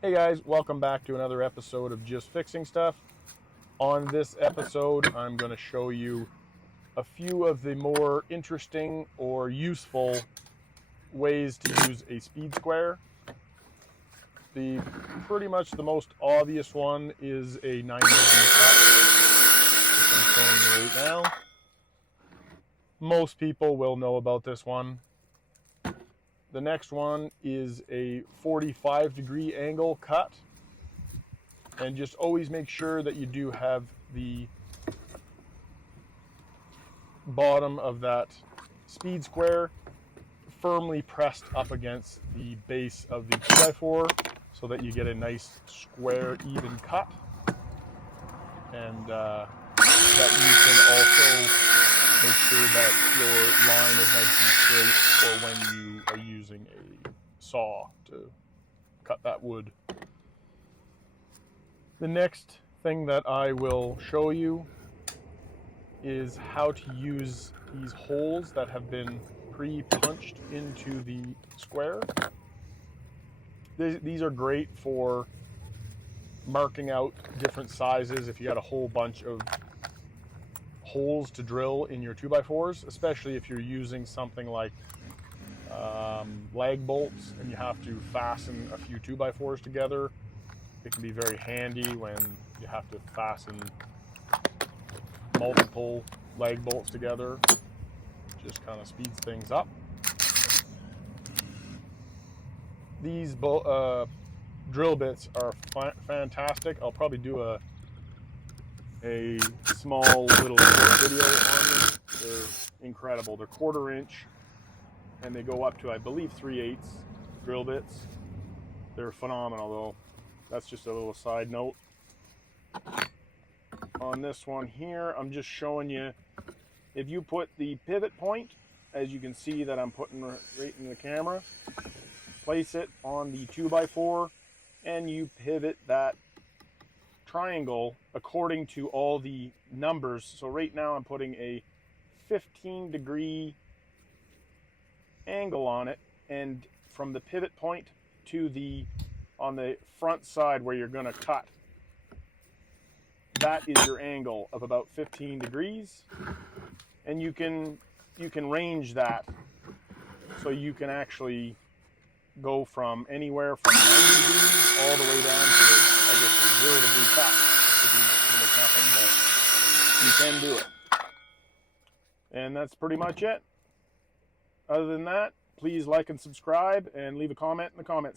Hey guys, welcome back to another episode of Just Fixing Stuff. On this episode, I'm going to show you a few of the more interesting or useful ways to use a speed square. Pretty much the most obvious one is a 9mm cut, which I'm showing you right now. Most people will know about this one. The next one is a 45-degree angle cut. And just always make sure that you do have the bottom of that speed square firmly pressed up against the base of the 2x4 so that you get a nice square even cut, and that you can also make sure that your line is nice and straight for when you are using a saw to cut that wood. The next thing that I will show you is how to use these holes that have been pre-punched into the square. These are great for marking out different sizes if you got a whole bunch of holes to drill in your 2x4s, especially if you're using something like lag bolts and you have to fasten a few 2x4s together. It can be very handy when you have to fasten multiple lag bolts together. Just kind of speeds things up. These drill bits are fantastic. I'll probably do a small little short video on them. They're incredible. They're 1/4 inch and they go up to, I believe, 3/8 drill bits. They're phenomenal though. That's just a little side note. On this one here, I'm just showing you, if you put the pivot point, as you can see that I'm putting right in the camera, place it on the 2x4 and you pivot that triangle according to all the numbers. So right now I'm putting a 15-degree angle on it, and from the pivot point to on the front side where you're going to cut, that is your angle of about 15 degrees, and you can range that so you can actually go from anywhere from 90 degrees all the way down to, I guess, a 0-degree cut. Could be nothing, but you can do it. And that's pretty much it. Other than that, please like and subscribe and leave a comment in the comments section.